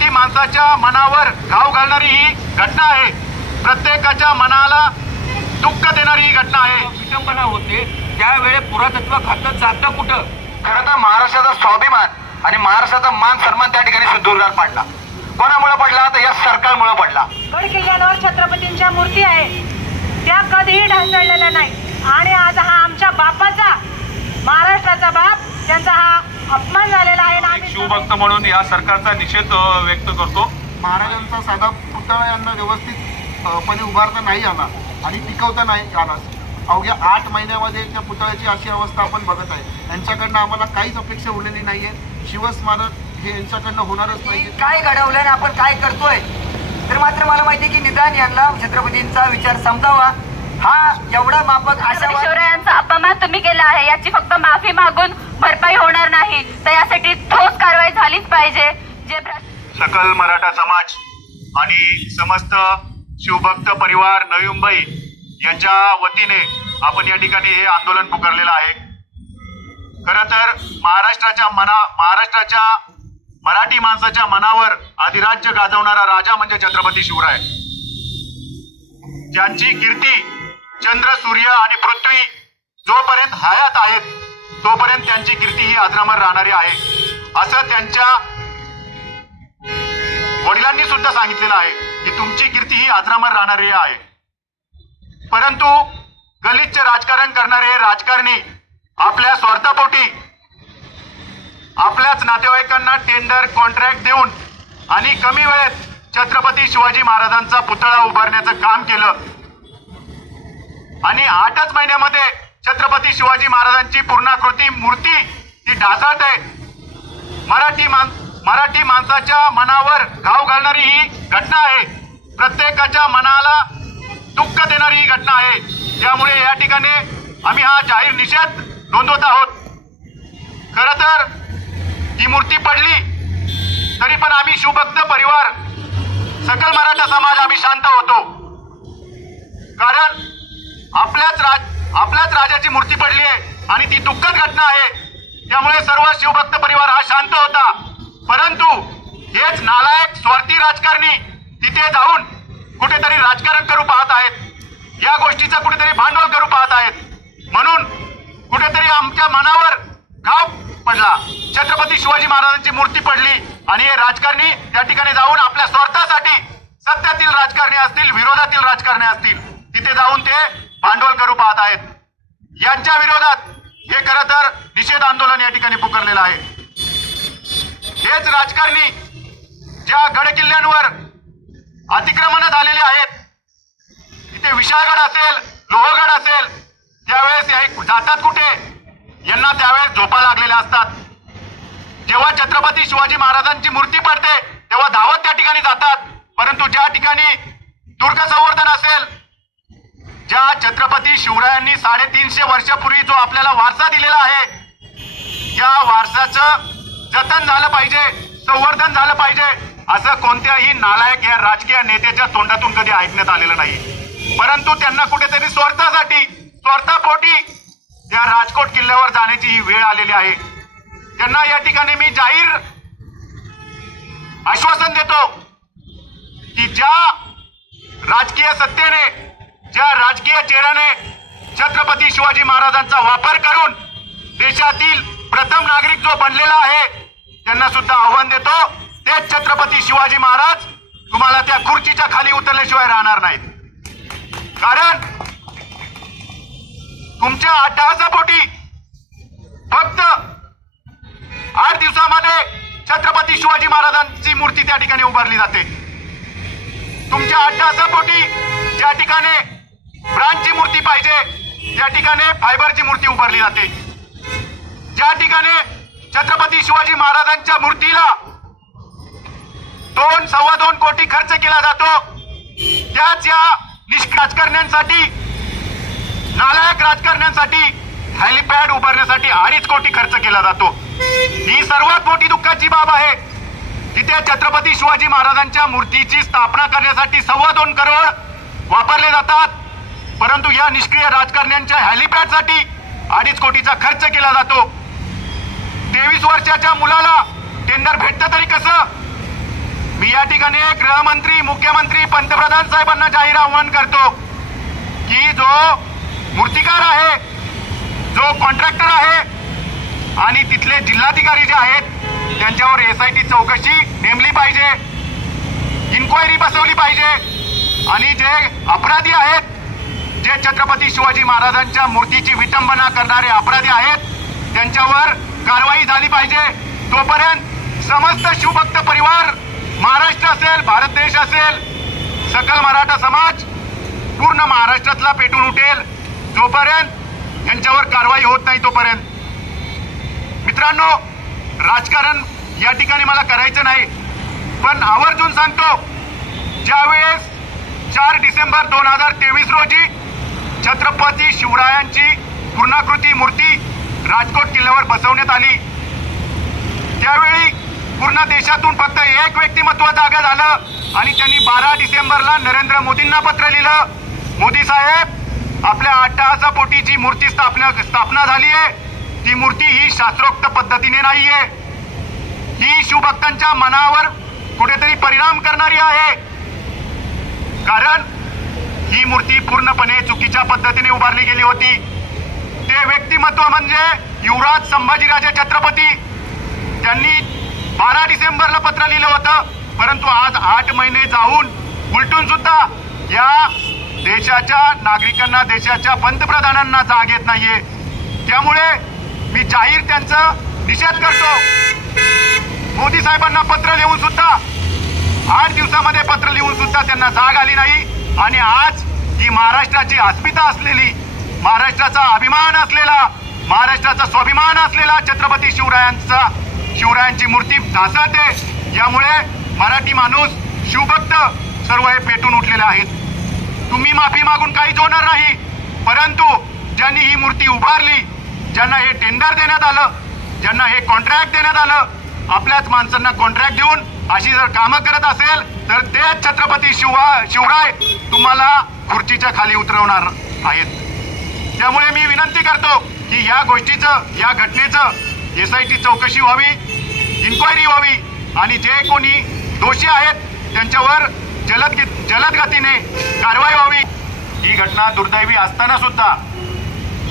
मराठी माणसाच्या मनावर घाव घालणारी ही घटना आहे. प्रत्येकाच्या मनाला दुःख देणारी ही घटना आहे. विटंबना होते त्यावेळी पुरातत्व खातं जातं कुठं? खरं तर महाराष्ट्राचा स्वाभिमान आणि महाराष्ट्राचा मान सन्मान त्या ठिकाणी सुदूरदार पडला. कोणामुळे पडला? तर या सरकारमुळे पडला. गड किल्ल्यावर छत्रपतींच्या मूर्ती आहे, त्या कधीही ढासळलेल्या नाही. आणि आज हा आमच्या बापाचा, महाराष्ट्राचा बाप, त्यांचा हा अपमान झालेला आहे. आम्ही शिवभक्त म्हणून या सरकारचा निषेध व्यक्त करतो. महाराजांचा साधा पुतळा यांना व्यवस्थितपणे उभारता नाही आला आणि टिकवता नाही आला. अवघ्या 8 महिन्यामध्ये त्या पुतळ्याची अशी अवस्था आपण बघत आहे. यांच्याकडनं आम्हाला काहीच अपेक्षा उरलेली नाहीये. शिवस्मारक हे यांच्याकडनं होणारच नाही. काय घडवलं आणि आपण काय करतोय तर मात्र मला माहिती आहे की निदान यांना छत्रपतींचा विचार समजावा. हा एवढा माफक आशा शिवरायांचा अपमान तुम्ही केला आहे, याची फक्त माफी मागून भरपाई होणार नाही, तर यासाठी ठोस कारवाई झालीच पाहिजे. जे सकल मराठा समाज आणि समस्त शिवभक्त परिवार नवी मुंबई यांच्या वतीने आपण या ठिकाणी हे आंदोलन पुकारलेलं आहे. खरं तर महाराष्ट्राच्या मराठी माणसाच्या मनावर अधिराज्य गाजवणारा राजा म्हणजे छत्रपती शिवराय, ज्यांची कीर्ती चंद्र, सूर्य आणि पृथ्वी जोपर्यंत हयात आहेत तोपर्यंत त्यांची कीर्ती ही अजरामर राहणारी आहे, असं त्यांच्या वडिलांनी सुद्धा सांगितलेलं आहे की तुमची कीर्ती ही अजरामर राहणारी आहे. परंतु गलिच्छ राजकारण करणारे राजकारणी आपल्या स्वार्थापोटी आपल्याच नातेवाईकांना टेंडर कॉन्ट्रॅक्ट देऊन आणि कमी वेळेत छत्रपती शिवाजी महाराजांचा पुतळा उभारण्याचं काम केलं आणि 8च महिन्यामध्ये छत्रपती शिवाजी महाराजांची पूर्णाकृती मूर्ती ही ढासळते. मराठी माणसाच्या मनावर घाव घालणारी ही घटना आहे. प्रत्येकाच्या मनाला दुःख देणारी ही घटना आहे. त्यामुळे या ठिकाणी आम्ही हा जाहीर निषेध नोंदवत आहोत. खरं तर ही मूर्ती पडली तरी पण आम्ही शिवभक्त परिवार, सकल मराठा समाज आम्ही शांत होतो. कारण आपल्याच राजाची मूर्ती पडली आहे आणि ती दुःखद घटना आहे. त्यामुळे सर्व शिवभक्त परिवार हा शांत होता. परंतु हेच नालायक स्वार्थी राजकारणी तिथे जाऊन कुठेतरी राजकारण करू पाहत आहेत, या गोष्टीचं कुठेतरी भांडवल करू पाहत आहेत. म्हणून कुठेतरी आमच्या मनावर घाव पडला. छत्रपती शिवाजी महाराजांची मूर्ती पडली आणि हे राजकारणी त्या ठिकाणी जाऊन आपल्या स्वार्थासाठी, सत्यातील राजकारणी असतील, विरोधातील राजकारणी असतील, तिथे जाऊन ते भांडवल करू पाहत आहेत. यांच्या विरोधात हे खरं तर निषेध आंदोलन या ठिकाणी पुकारलेलं आहे. हेच राजकारणी ज्या गड किल्ल्यांवर अतिक्रमण झालेली आहेत, तिथे विशाळगड असेल, लोहगड असेल, त्यावेळेस हे जातात कुठे? यांना त्यावेळेस झोपा लागलेल्या असतात. जेव्हा छत्रपती शिवाजी महाराजांची मूर्ती पडते तेव्हा धावत त्या ठिकाणी जातात. परंतु ज्या ठिकाणी दुर्ग संवर्धन असेल, ज्या छत्रपती शिवरायांनी 350 वर्षापूर्वी जो आपल्याला वारसा दिलेला आहे, त्या वारसाचं जतन झालं पाहिजे, संवर्धन झालं पाहिजे, असं कोणत्याही नालायक या राजकीय नेत्याच्या तोंडातून कधी ऐकण्यात आलेलं नाही. परंतु त्यांना कुठेतरी स्वार्थापोटी त्या राजकोट किल्ल्यावर जाण्याची ही वेळ आलेली आहे. त्यांना या ठिकाणी मी जाहीर आश्वासन देतो की ज्या राजकीय सत्तेने, ज्या राजकीय चेहऱ्याने छत्रपती शिवाजी महाराजांचा वापर करून देशातील प्रथम नागरिक जो बनलेला आहे, त्यांना सुद्धा आव्हान देतो, तेच छत्रपती शिवाजी महाराज तुम्हाला त्या खुर्चीच्या खाली उतरल्याशिवाय राहणार नाहीत. कारण तुमच्या अट्टहासापोटी फक्त 8 दिवसामध्ये छत्रपती शिवाजी महाराजांची मूर्ती त्या ठिकाणी उभारली जाते. तुमच्या अट्टहासापोटी ज्या ठिकाणी ब्रांचची मूर्ती पाहिजे त्या ठिकाणी फायबरची मूर्ती उभारली जाते. ज्या ठिकाणी छत्रपती शिवाजी महाराजांच्या मूर्तीला 2-2.25 कोटी खर्च केला जातो, त्याच या राजकारण्यांसाठी, नालायक राजकारण्यांसाठी हेलिपॅड उभारण्यासाठी 2.5 कोटी खर्च केला जातो. ही सर्वात मोठी दुःखाची बाब आहे. जिथे छत्रपती शिवाजी महाराजांच्या मूर्तीची स्थापना करण्यासाठी 2.25 करोड वापरले जातात, परंतु या निष्क्रिय राजकारण्यांच्या हेलिपॅडसाठी 2.5 कोटीचा खर्च केला जातो. 23 वर्षाच्या मुलाला टेंडर भेटतं तरी कसं? ठिकाणी गृहमंत्री, मुख्यमंत्री, पंतप्रधान साहेबांना जाहीर आव्हान करतो की जो मूर्तिकार आहे, जो कॉन्ट्रॅक्टर आहे आणि तिथले जिल्हाधिकारी जे आहेत त्यांच्यावर SIT चौकशी नेमली पाहिजे, इन्क्वायरी बसवली पाहिजे आणि जे अपराधी आहेत, जे छत्रपती शिवाजी महाराजांच्या मूर्तीची विटंबना करणारे अपराधी आहेत त्यांच्यावर कारवाई झाली पाहिजे. तोपर्यंत समस्त शिवभक्त परिवार, महाराष्ट्र असेल, भारत देश असेल, सकल मराठा समाज पूर्ण महाराष्ट्रातला पेटून उठेल. जोपर्यंत यांच्यावर कारवाई होत नाही तोपर्यंत. मित्रांनो, राजकारण या ठिकाणी मला करायचं नाही, पण आवर्जून सांगतो, ज्यावेळेस 4 डिसेंबर 2023 रोजी छत्रपती शिवरायांची पूर्णाकृती मूर्ती राजकोट किल्ल्यावर बसवण्यात आली, त्यावेळी पूर्ण देशातून फक्त एक व्यक्तिमत्व जागा झालं आणि त्यांनी 12 डिसेंबरला नरेंद्र मोदींना पत्र लिहिलं, मोदी साहेब, आपल्या अट्टहासापोटी जी मूर्ती स्थापना झाली आहे ती मूर्ती ही शास्त्रोक्त पद्धतीने नाहीये, ही शिवभक्तांच्या मनावर कुठेतरी परिणाम करणारी आहे. कारण ही मूर्ती पूर्णपणे चुकीच्या पद्धतीने उभारली गेली होती. ते व्यक्तिमत्व म्हणजे युवराज संभाजीराजे छत्रपती. त्यांनी 12 डिसेंबरला पत्र लिहिलं होतं, परंतु आज 8 महिने जाऊन उलटून सुद्धा या देशाच्या नागरिकांना, देशाच्या पंतप्रधानांना जाग येत नाहीये. त्यामुळे मी जाहीर त्यांचा निषेध करतो. मोदी साहेबांना पत्र लिहून सुद्धा 8 दिवसामध्ये पत्र लिहून सुद्धा त्यांना जाग आली नाही आणि आज ही महाराष्ट्राची अस्मिता असलेली, महाराष्ट्राचा अभिमान असलेला, महाराष्ट्राचा स्वाभिमान असलेला छत्रपती शिवरायांची मूर्ती ढासळते. यामुळे मराठी माणूस, शिवभक्त सर्व हे पेटून उठलेले आहेत. तुम्ही माफी मागून काहीच होणार नाही, परंतु ज्यांनी ही मूर्ती उभारली, ज्यांना हे टेंडर देण्यात आलं, ज्यांना हे कॉन्ट्रॅक्ट देण्यात आलं, आपल्याच माणसांना कॉन्ट्रॅक्ट देऊन अशी जर कामं करत असेल तर तेच छत्रपती शिवराय तुम्हाला खुर्चीच्या खाली उतरवणार आहेत. त्यामुळे मी विनंती करतो की या गोष्टीचं, या घटनेचं SIT चौकशी व्हावी, इन्क्वायरी व्हावी आणि जे कोणी दोषी आहेत त्यांच्यावर जलद गतीने कारवाई व्हावी. ही घटना दुर्दैवी असताना सुद्धा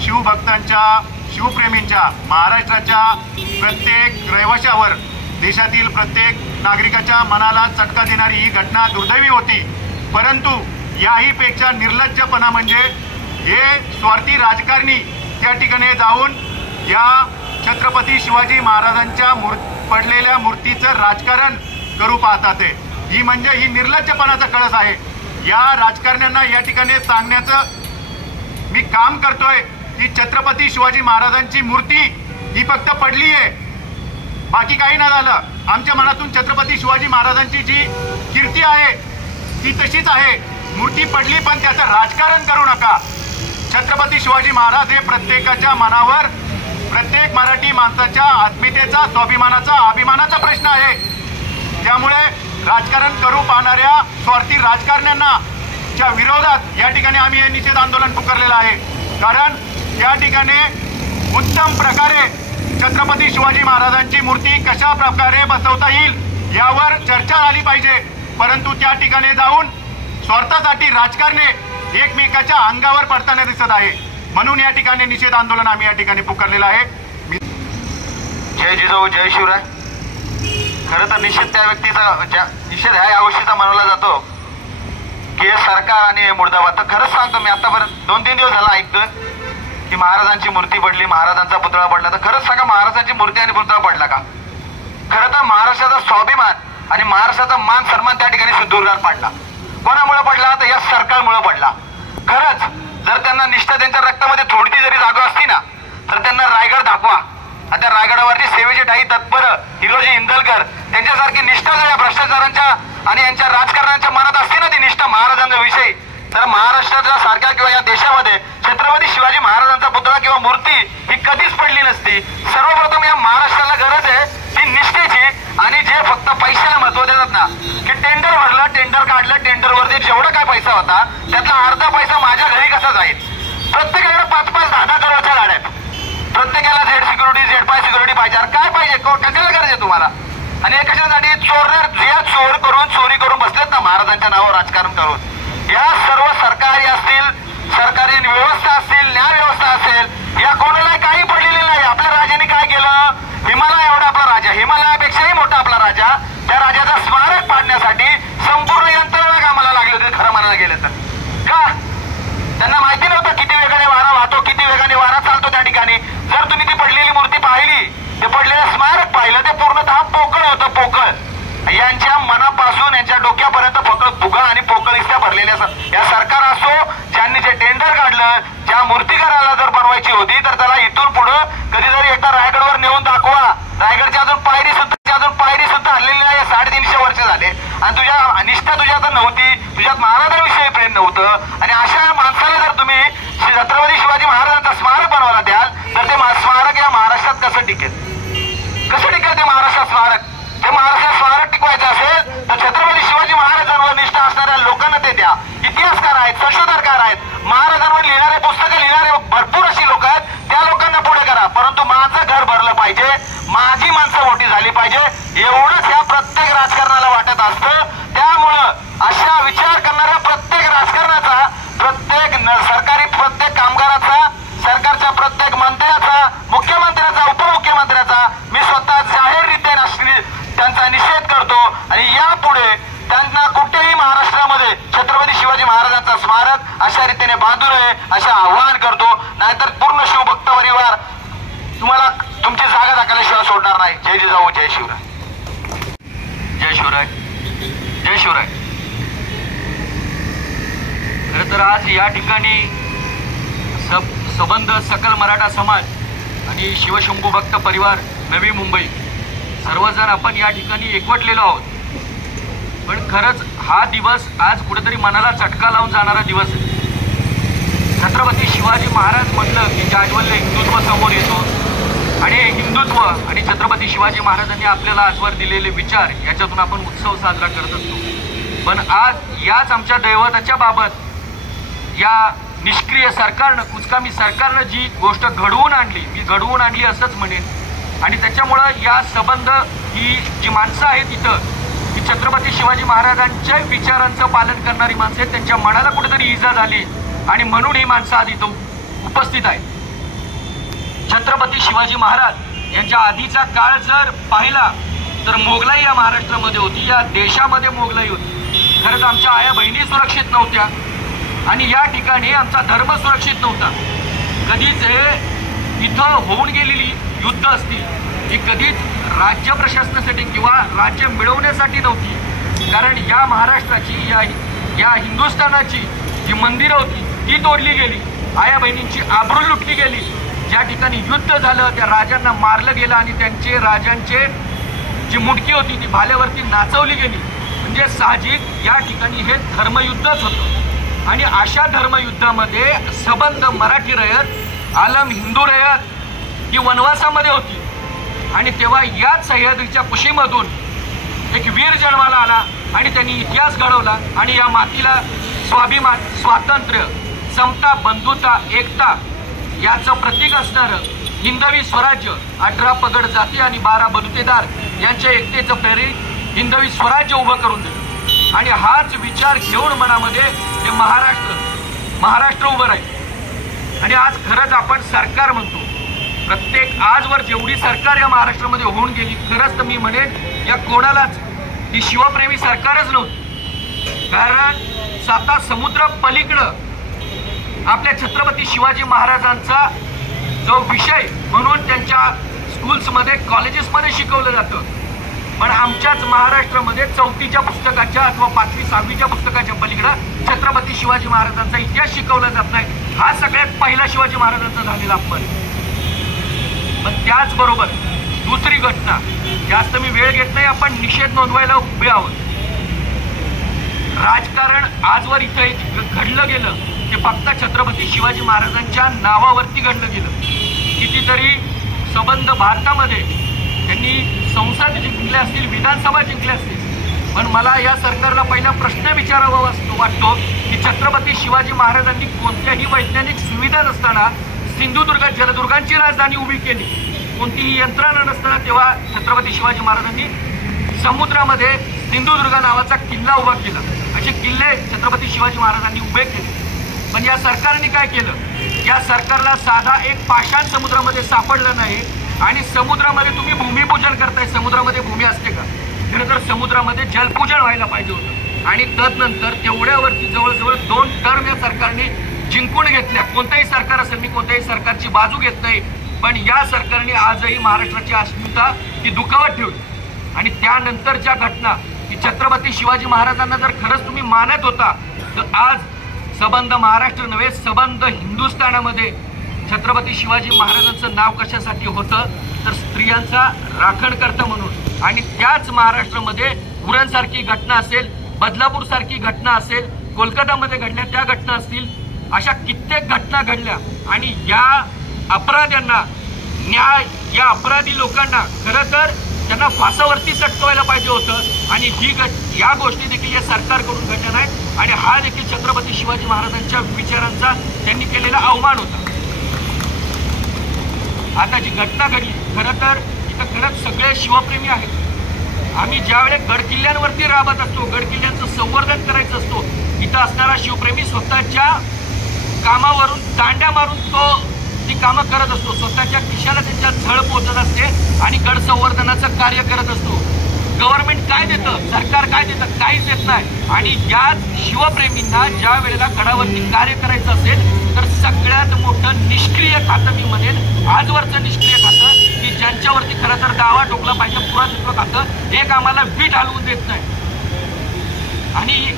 शिवभक्तांच्या, शिवप्रेमींच्या, महाराष्ट्राच्या प्रत्येक रहिवाशावर, देशातील प्रत्येक नागरिकाच्या मनाला चटका देणारी ही घटना दुर्दैवी होती. परंतु याही पेक्षा निर्लज्जपणा म्हणजे हे स्वार्थी राजकारणी त्या ठिकाणी जाऊन या छत्रपती शिवाजी महाराजांच्या पडलेल्या मूर्तीचं राजकारण करू पाहतात. ही निर्लज्जपणाचा कळस आहे. या राजकारण्यांना या ठिकाणी सांगण्याचं मी काम करतोय की छत्रपती शिवाजी महाराजांची मूर्ती ही फक्त पडली आहे, बाकी काही नाही झालं. आमच्या मनातून छत्रपती शिवाजी महाराजांची जी कीर्ती आहे ती तशीच आहे. मूर्ती पडली पण त्याचं राजकारण करू नका. छत्रपती शिवाजी महाराज हे प्रत्येकाच्या मनावर, प्रत्येक मराठी माणसाच्या अस्मितेचा, स्वाभिमानाचा, अभिमानाचा प्रश्न आहे. त्यामुळे राजकारण करू पाहणाऱ्या स्वार्थी राजकारण्यांना च्या विरोधात या ठिकाणी आम्ही हे निषेध आंदोलन पुकारलेलं आहे. कारण त्या ठिकाणी उत्तम प्रकारे छत्रपती शिवाजी महाराजांची मूर्ती कशा प्रकारे बसवता येईल यावर चर्चा झाली पाहिजे. परंतु त्या ठिकाणी जाऊन स्वार्थासाठी राजकारणे एकमेकाच्या अंगावर पडताना दिसत आहे. म्हणून या ठिकाणी निषेध आंदोलन आम्ही या ठिकाणी पुकारलेलं आहे. जय जिजाऊ, जय शिवराय. खरं तर निषेध त्या व्यक्तीचा, निषेध या गोष्टीचा मानवला जातो की हे सरकार आणि हे मुर्दाबाद. तर खरंच सांगतो, मी आतापर्यंत 2-3 दिवस झाला ऐकतोय की महाराजांची मूर्ती पडली, महाराजांचा पुतळा पडला. तर खरंच सांगा, महाराजांची मूर्ती आणि पुतळा पडला का? खरं तर महाराष्ट्राचा स्वाभिमान आणि महाराष्ट्राचा मान सन्मान त्या ठिकाणी सुदूरगार पडला. कोणामुळे पडला? तर या सरकारमुळे पडला. खरंच जर त्यांना निष्ठा त्यांच्या रक्तामध्ये थोडी जरी जागा असती ना तर त्यांना रायगड दाखवा आणि त्या रायगडावरची सेवेची ठाई तत्पर हिरोजी इंदलकर त्यांच्यासारखी निष्ठा जर या भ्रष्टाचारांच्या आणि यांच्या राजकारणाच्या मनात असते ना ती निष्ठा महाराजांच्या विषयी, तर महाराष्ट्राच्या सारख्या किंवा या देशामध्ये छत्रपती शिवाजी महाराजांचा पुतळा किंवा मूर्ती ही कधीच पडली नसती. सर्वप्रथम या महाराष्ट्राला गरज आहे ती निष्ठेची आणि जे फक्त पैशाला महत्व देतात ना, की टेंडर भरलं, टेंडर काढलं, टेंडरवरती जेवढा काय पैसा होता त्यातला अर्धा पैसा माझ्या घरी कसा जाईल. प्रत्येकाकडे 5-5, 10-10 करोडच्या गाड्या आहेत. प्रत्येकाला झेड सिक्युरिटी, झेड पाय सिक्युरिटी पाहिजे. काय पाहिजे? कशाला गरज आहे तुम्हाला? आणि कशासाठी? चोर करून चोरी करून पूर्णतः पोकळ होतं, पोकळ. यांच्या मनापासून यांच्या डोक्यापर्यंत फक्त फुगळ आणि पोकळीस्त्या भरलेल्या या सरकार असो, ज्यांनी जे टेंडर काढलं, ज्या मूर्तिकाराला जर बनवायची होती तर त्याला इथून पुढं कधीतरी एकदा रायगडवर नेऊन दाखवा. रायगडची अजून पायरी सुद्धा हल्लेली नाही. 350 वर्ष झाले आणि तुझ्या निष्ठा तुझ्यात नव्हती, तुझ्यात महाराजांविषयी प्रेम नव्हतं. आणि अशा माणसाला जर तुम्ही छत्रपती शिवाजी महाराजांचा स्मारक बनवायला द्याल तर ते स्मारक या महाराष्ट्रात कसं टिकेल ते महाराष्ट्रात स्मारक? ते महाराष्ट्रात स्मारक टिकवायचं असेल तर छत्रपती शिवाजी महाराजांवर निष्ठा असणाऱ्या लोकांना ते द्या. इतिहासकार आहेत, संशोधनकार आहेत, महाराजांवर लिहिणारे पुस्तकं लिहिणारे भरपूर अशी लोक आहेत, त्या लोकांना पुढे करा. परंतु माझं घर भरलं पाहिजे, माझी माणसं मोठी झाली पाहिजे, एवढंच ह्या प्रत्येक राजकारणाला वाटत असतं. त्यामुळं अशा विचार करणाऱ्या प्रत्येक राजकारणाचा, प्रत्येक सरकारी प्रत्येक कामगाराचा, सरकारच्या प्रत्येक मंत्र्याचा, मुख्यमंत्र्याचा, उपमुख्यमंत्र्याचा मी स्वतः जाहीररीत्या त्यांचा निषेध करतो. आणि यापुढे त्यांना कुठेही महाराष्ट्रामध्ये छत्रपती शिवाजी महाराजांचा स्मारक अशा रीतीने बांधू नये असं आवाहन करतो. नाहीतर पूर्ण शिवभक्त परिवार तुम्हाला तुमची जागा दाखवल्याशिवाय सोडणार नाही. जय जिजाऊ, जय शिवराय. जय शिवराय, जय शिवराय. खरं तर आज या ठिकाणी संबंध सकल मराठा समाज आणि शिवशंभू भक्त परिवार नवी मुंबई सर्वजण आपण या ठिकाणी एकवटलेलो आहोत. पण खरंच हा दिवस आज कुठेतरी मनाला चटका लावून जाणारा दिवस आहे. छत्रपती शिवाजी महाराज म्हटलं की जाज्वल्य हिंदुत्व समोर येतो आणि हिंदुत्व आणि छत्रपती शिवाजी महाराजांनी आपल्याला आजवर दिलेले विचार याच्यातून आपण उत्सव साजरा करत असतो. पण आज याच आमच्या दैवताच्या बाबत या निष्क्रिय सरकारनं, कुचकामी सरकारनं जी गोष्ट घडवून आणली, मी घडवून आणली असंच म्हणेन. आणि त्याच्यामुळं या संबंध ही जी माणसं आहेत इथं, ही छत्रपती शिवाजी महाराजांच्या विचारांचं पालन करणारी माणसं आहेत. त्यांच्या मनाला कुठेतरी इजा झाली आणि म्हणून ही माणसं आज इथं उपस्थित आहेत. छत्रपती शिवाजी महाराज यांच्या आधीचा काळ जर पाहिला तर मोगलाई या महाराष्ट्रामध्ये होती, या देशामध्ये मोगलाई होती. खरंच आमच्या आया बहिणी सुरक्षित नव्हत्या आणि या ठिकाणी आमचा धर्म सुरक्षित नव्हता. कधीच हे इथं होऊन गेलेली युद्ध असतील ही कधीच राज्य प्रशासनासाठी किंवा राज्य मिळवण्यासाठी नव्हती. कारण या महाराष्ट्राची, या हिंदुस्थानाची जी मंदिरं होती ती तोडली गेली, आया बहिणींची आबरू लुटली गेली. ज्या ठिकाणी युद्ध झालं त्या राजांना मारलं गेलं आणि त्यांचे राजांचे जी मुंडकी होती ती भाल्यावरती नाचवली गेली. म्हणजे साहजिक या ठिकाणी हे धर्मयुद्धच होतं. आणि अशा धर्मयुद्धामध्ये सबंध मराठी रयत, आलम हिंदू रयत ही वनवासामध्ये होती. आणि तेव्हा याच सह्याद्रीच्या कुशीमधून एक वीर जन्माला आला आणि त्यांनी इतिहास घडवला आणि या मातीला स्वाभिमान, स्वातंत्र्य, समता, बंधुता, एकता याचं प्रतीक असणारं हिंदवी स्वराज्य, 18 पगड जाती आणि 12 बलुतेदार यांच्या एकतेचं प्रेरित हिंदवी स्वराज्य उभं करून दिलं. आणि हाच विचार घेऊन मनामध्ये हे महाराष्ट्र उभं राहील. आणि आज खरंच आपण सरकार म्हणतो, प्रत्येक आजवर जेवढी सरकार या महाराष्ट्रामध्ये होऊन गेली, खरंच तर मी म्हणेन या कोणालाच ही शिवप्रेमी सरकारच नव्हती. कारण 7 समुद्र पलीकडं आपल्या छत्रपती शिवाजी महाराजांचा जो विषय म्हणून त्यांच्या स्कूल्समध्ये, कॉलेजेसमध्ये शिकवलं जातं. पण आमच्याच महाराष्ट्रामध्ये 4थीच्या पुस्तकाच्या अथवा 5वी 6वीच्या पुस्तकाच्या पलीकडं छत्रपती शिवाजी महाराजांचा इतिहास शिकवला जात नाही. हा सगळ्यात पहिला शिवाजी महाराजांचा झालेला अपमान. पण त्याचबरोबर दुसरी घटना, जास्त मी वेळ घेत नाही, आपण निषेध नोंदवायला उभे आहोत. राजकारण आजवर इथं घडलं गेलं ते फक्त छत्रपती शिवाजी महाराजांच्या नावावरती घडलं गेलं. कितीतरी संबंध भारतामध्ये त्यांनी संसद जिंकल्या असतील, विधानसभा जिंकल्या असतील. पण मला या सरकारला पहिला प्रश्न विचारावा वाटतो की छत्रपती शिवाजी महाराजांनी कोणत्याही वैज्ञानिक सुविधा नसताना सिंधुदुर्गात जलदुर्गांची राजधानी उभी केली. कोणतीही यंत्रणा नसताना तेव्हा छत्रपती शिवाजी महाराजांनी समुद्रामध्ये सिंधुदुर्ग नावाचा किल्ला उभा केला. असे किल्ले छत्रपती शिवाजी महाराजांनी उभे केले. पण या सरकारने काय केलं? या सरकारला साधा एक पाषाण समुद्रामध्ये सापडलं नाही. आणि समुद्रामध्ये तुम्ही भूमिपूजन करताय, समुद्रामध्ये भूमी असते का? खरं तर समुद्रामध्ये जलपूजन व्हायला पाहिजे होतं. आणि तदनंतर तेवढ्यावरती जवळजवळ 2 टर्म या सरकारने जिंकून घेतल्या. कोणत्याही सरकार असेल, मी कोणत्याही सरकारची बाजू घेत नाही, पण या सरकारने आजही महाराष्ट्राची अस्मिता ती दुखावत ठेवली. आणि त्यानंतरच्या घटना की छत्रपती शिवाजी महाराजांना जर खरंच तुम्ही मानत होता तर आज सबंध महाराष्ट्र नव्हे सबंध हिंदुस्थानामध्ये छत्रपती शिवाजी महाराजांचं नाव कशासाठी होतं तर स्त्रियांचा राखणकर्ता म्हणून. आणि त्याच महाराष्ट्रामध्ये उरणसारखी घटना असेल, बदलापूरसारखी घटना असेल, कोलकातामध्ये घडल्या त्या घटना असतील, अशा कित्येक घटना घडल्या. आणि या अपराध्यांना न्याय, या अपराधी लोकांना खरं तर त्यांना फासावरती चटकवायला पाहिजे होतं. आणि या गोष्टी देखील या सरकारकडून घडल्या नाहीत. आणि हा देखील छत्रपती शिवाजी महाराजांच्या विचारांचा त्यांनी केलेला अवमान होता. आता जी घटना घडली खरं तर इथं खरंच सगळे शिवप्रेमी आहेत. आम्ही ज्यावेळेस गड किल्ल्यांवरती राबत असतो, गड किल्ल्यांचं संवर्धन करायचं असतो, इथं असणारा शिवप्रेमी स्वतःच्या कामावरून दांड्या मारून ती कामं करत असतो, स्वतःच्या खिशाला त्यांच्या झळ पोहोचत असते आणि गड संवर्धनाचं कार्य करत असतो. गव्हर्नमेंट काय देतं, सरकार काय देतं, काहीच देत नाही. आणि या शिवप्रेमींना ज्या वेळेला गडावरती कार्य करायचं असेल तर सगळ्यात मोठं निष्क्रिय खातं मी म्हणेन आजवरचं निष्क्रिय खातं की ज्यांच्यावरती खरं तर दावा ठोकला पाहिजे पुरातत्व खातं एक आम्हाला वीट हलवून देत नाही. आणि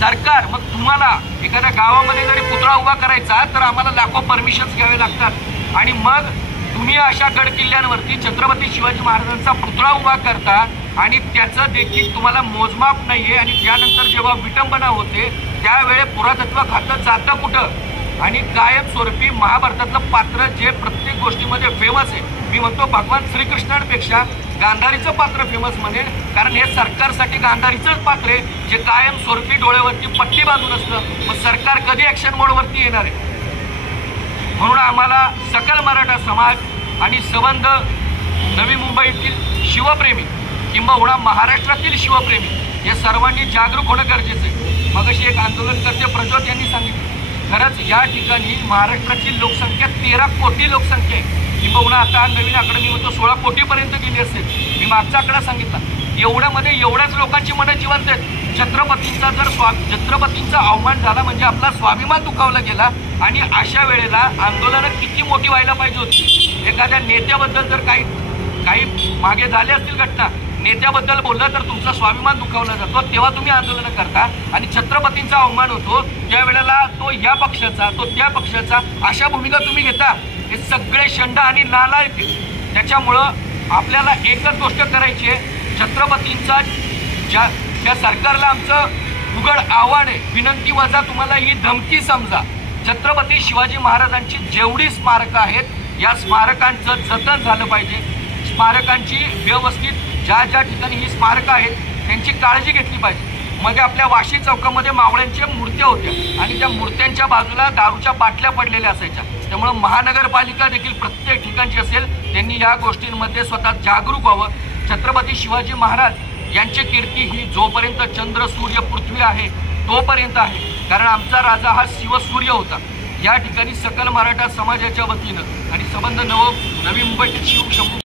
सरकार मग तुम्हाला एखाद्या गावामध्ये जरी पुतळा उभा करायचा तर आम्हाला लाखो परमिशन्स घ्यावे लागतात. आणि मग तुम्ही अशा गड किल्ल्यांवरती छत्रपती शिवाजी महाराजांचा पुतळा उभा करता आणि त्याचं देखील तुम्हाला मोजमाप नाहीये. आणि त्यानंतर जेव्हा विटंबना होते त्यावेळे पुरातत्व खातं जातं कुठं. आणि कायमस्वरूपी महाभारतातलं पात्र जे प्रत्येक गोष्टीमध्ये फेमस आहे, मी म्हणतो भगवान श्रीकृष्णांपेक्षा गांधारीचं पात्र फेमस म्हणेन, कारण हे सरकारसाठी गांधारीचंच पात्र आहे जे कायमस्वरूपी डोळ्यावरती पट्टी बांधून असतं. मग सरकार कधी ॲक्शन मोडवरती येणार आहे. म्हणून आम्हाला सकल मराठा समाज आणि सबंध नवी मुंबईतील शिवप्रेमी किंबहुना महाराष्ट्रातील शिवप्रेमी या सर्वांनी जागरूक होणं गरजेचं आहे. मगाशी एक आंदोलनकर्ते प्रज्योत यांनी सांगितलं खरंच या ठिकाणी महाराष्ट्राची लोकसंख्या 13 कोटी लोकसंख्या आहे. किंबहुना आता नवीन आकडा मी म्हणतो 16 कोटीपर्यंत गेली असेल. मी मागचा आकडा सांगितला. एवढ्यामध्ये एवढ्याच लोकांची मनं जिवंत आहेत. छत्रपतींचा अवमान झाला म्हणजे आपला स्वाभिमान दुखावला गेला. आणि अशा वेळेला आंदोलनं किती मोठी व्हायला पाहिजे होती. एखाद्या नेत्याबद्दल जर काही मागे झाले असतील घटना, नेत्याबद्दल बोललं तर तुमचा स्वाभिमान दुखावला जातो, तेव्हा तुम्ही आंदोलनं करता. आणि छत्रपतींचा अवमान होतो त्यावेळेला तो या पक्षाचा तो त्या पक्षाचा अशा भूमिका तुम्ही घेता. हे सगळे शंड आणि नालायक. त्याच्यामुळं आपल्याला एकच गोष्ट करायची आहे, छत्रपतींचा त्या सरकारला आमचं उघड आव्हान आहे, विनंती वजा तुम्हाला ही धमकी समजा. छत्रपती शिवाजी महाराजांची जेवढी स्मारकं आहेत या स्मारकांचं जतन झालं पाहिजे. स्मारकांची व्यवस्थित ज्या ठिकाणी ही स्मारकं आहेत त्यांची काळजी घेतली पाहिजे. मध्ये आपल्या वाशी चौकामध्ये मावळ्यांच्या मूर्त्या होत्या आणि त्या मूर्त्यांच्या बाजूला दारूच्या बाटल्या पडलेल्या असायच्या. त्यामुळं महानगरपालिका देखील प्रत्येक ठिकाणची असेल त्यांनी या गोष्टींमध्ये स्वतः जागरूक व्हावं. छत्रपती शिवाजी महाराज यांची कीर्ती ही जोपर्यंत चंद्र सूर्य पृथ्वी आहे तोपर्यंत आहे. कारण आमचा राजा हा शिवसूर्य होता. या ठिकाणी सकल मराठा समाजाच्या वतीनं आणि संबंध नवी मुंबईतील शिवशंभू